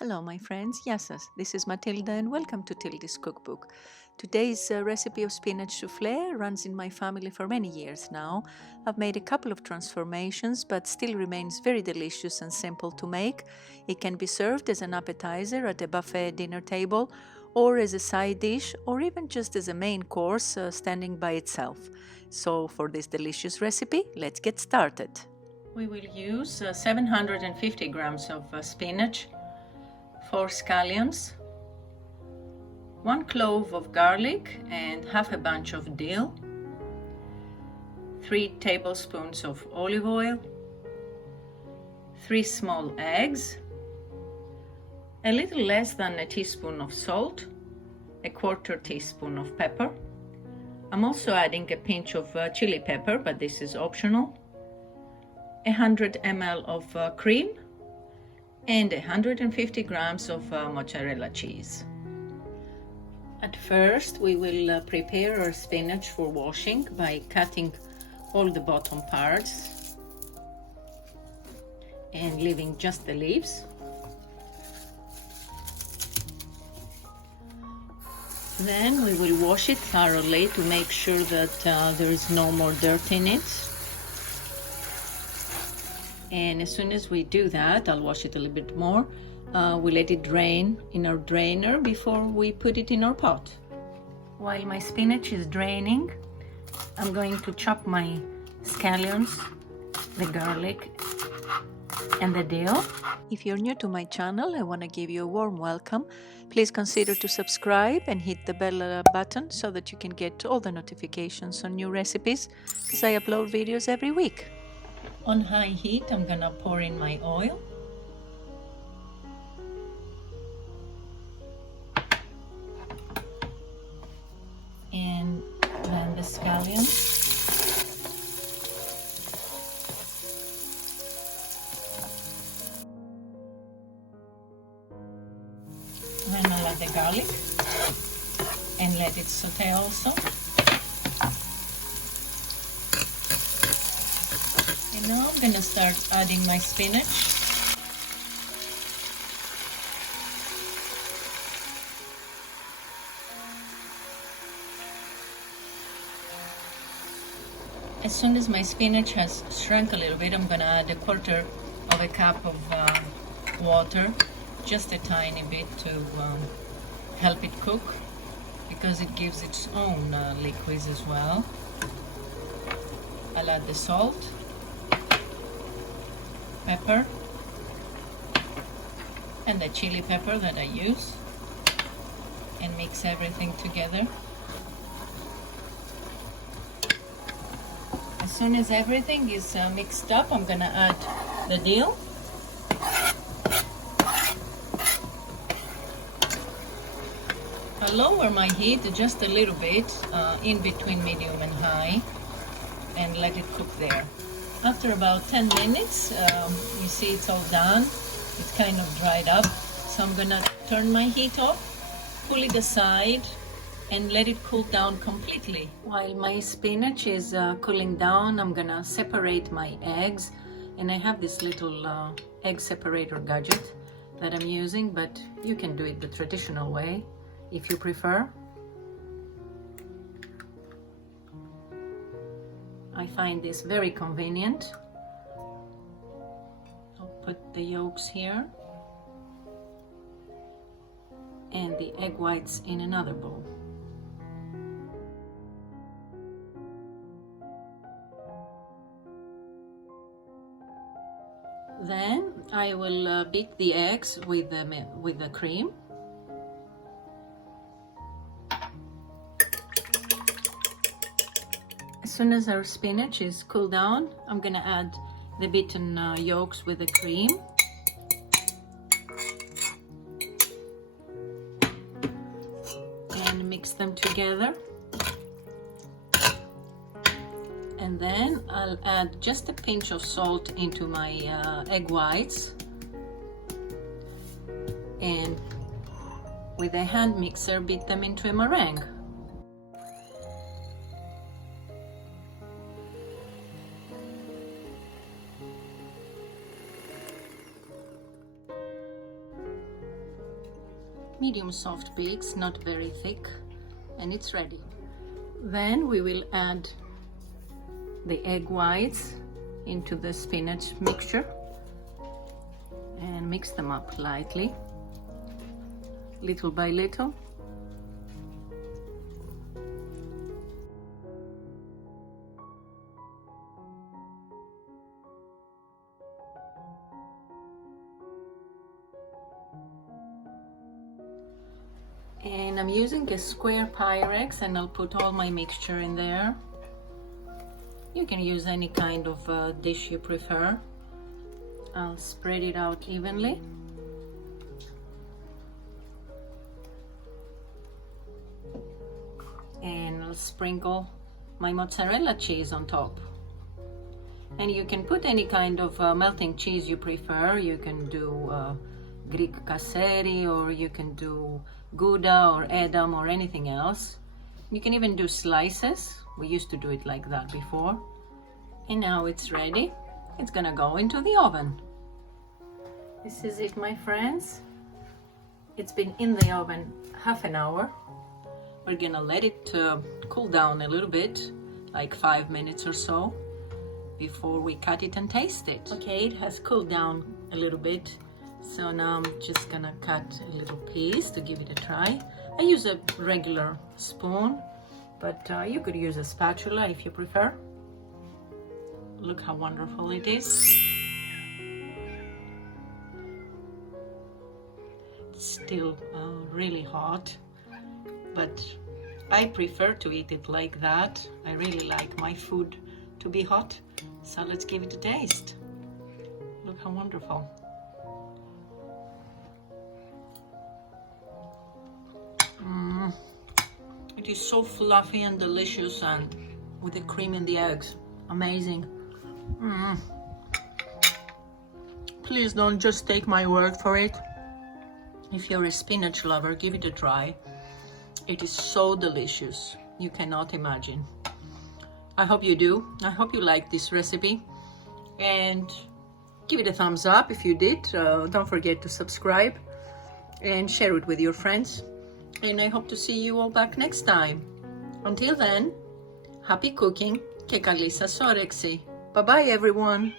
Hello, my friends. Yassas. This is Matilda, and welcome to Tilda's Cookbook. Today's recipe of spinach soufflé runs in my family for many years now. I've made a couple of transformations, but still remains very delicious and simple to make. It can be served as an appetizer at a buffet dinner table, or as a side dish, or even just as a main course standing by itself. So, for this delicious recipe, let's get started. We will use 750 grams of spinach, 4 scallions, 1 clove of garlic and half a bunch of dill, 3 tablespoons of olive oil, 3 small eggs, a little less than a teaspoon of salt, a quarter teaspoon of pepper. I'm also adding a pinch of chili pepper, but this is optional, 100 ml of cream, and 150 grams of mozzarella cheese. At first, we will prepare our spinach for washing by cutting all the bottom parts and leaving just the leaves. Then we will wash it thoroughly to make sure that there is no more dirt in it. And as soon as we do that, I'll wash it a little bit more. We let it drain in our drainer before we put it in our pot. While my spinach is draining, I'm going to chop my scallions, the garlic, and the dill. If you're new to my channel, I want to give you a warm welcome. Please consider to subscribe and hit the bell button so that you can get all the notifications on new recipes, because I upload videos every week. On high heat, I'm gonna pour in my oil. And then the scallions. Then I'll add the garlic and let it saute also. And now I'm gonna start adding my spinach. As soon as my spinach has shrunk a little bit, I'm gonna add a quarter of a cup of water, just a tiny bit to help it cook, because it gives its own liquids as well. I'll add the salt, pepper, and the chili pepper that I use, and mix everything together. As soon as everything is mixed up, I'm gonna add the dill. I'll lower my heat just a little bit in between medium and high, and let it cook there. After about 10 minutes, you see it's all done. It's kind of dried up. So I'm gonna turn my heat off, pull it aside, and let it cool down completely. While my spinach is cooling down, I'm gonna separate my eggs. And I have this little egg separator gadget that I'm using, but you can do it the traditional way if you prefer. I find this very convenient. I'll put the yolks here and the egg whites in another bowl. Then I will beat the eggs with the cream. As soon as our spinach is cooled down, I'm gonna add the beaten yolks with the cream. And mix them together. And then I'll add just a pinch of salt into my egg whites. And with a hand mixer, beat them into a meringue. medium soft peaks, not very thick, and it's ready. Then we will add the egg whites into the spinach mixture and mix them up lightly, little by little. And I'm using a square Pyrex, and I'll put all my mixture in there. You can use any kind of dish you prefer. I'll spread it out evenly. And I'll sprinkle my mozzarella cheese on top. And you can put any kind of melting cheese you prefer. You can do Greek casseri, or you can do Gouda or Edam or anything else. You can even do slices. We used to do it like that before. And now it's ready. It's gonna go into the oven. This is it, my friends. It's been in the oven half an hour. We're gonna let it cool down a little bit, like 5 minutes or so, before we cut it and taste it. Okay, it has cooled down a little bit. So now I'm just gonna cut a little piece to give it a try. I use a regular spoon, but you could use a spatula if you prefer. Look how wonderful it is. It's still really hot, but I prefer to eat it like that. I really like my food to be hot, so let's give it a taste. Look how wonderful. It is so fluffy and delicious, and with the cream and the eggs, amazing. Please don't just take my word for it. If you're a spinach lover, give it a try. It is so delicious, you cannot imagine. I hope you do. I hope you like this recipe, and give it a thumbs up if you did. Don't forget to subscribe and share it with your friends. And I hope to see you all back next time. Until then, happy cooking και καλή σας όρεξη. Bye bye everyone.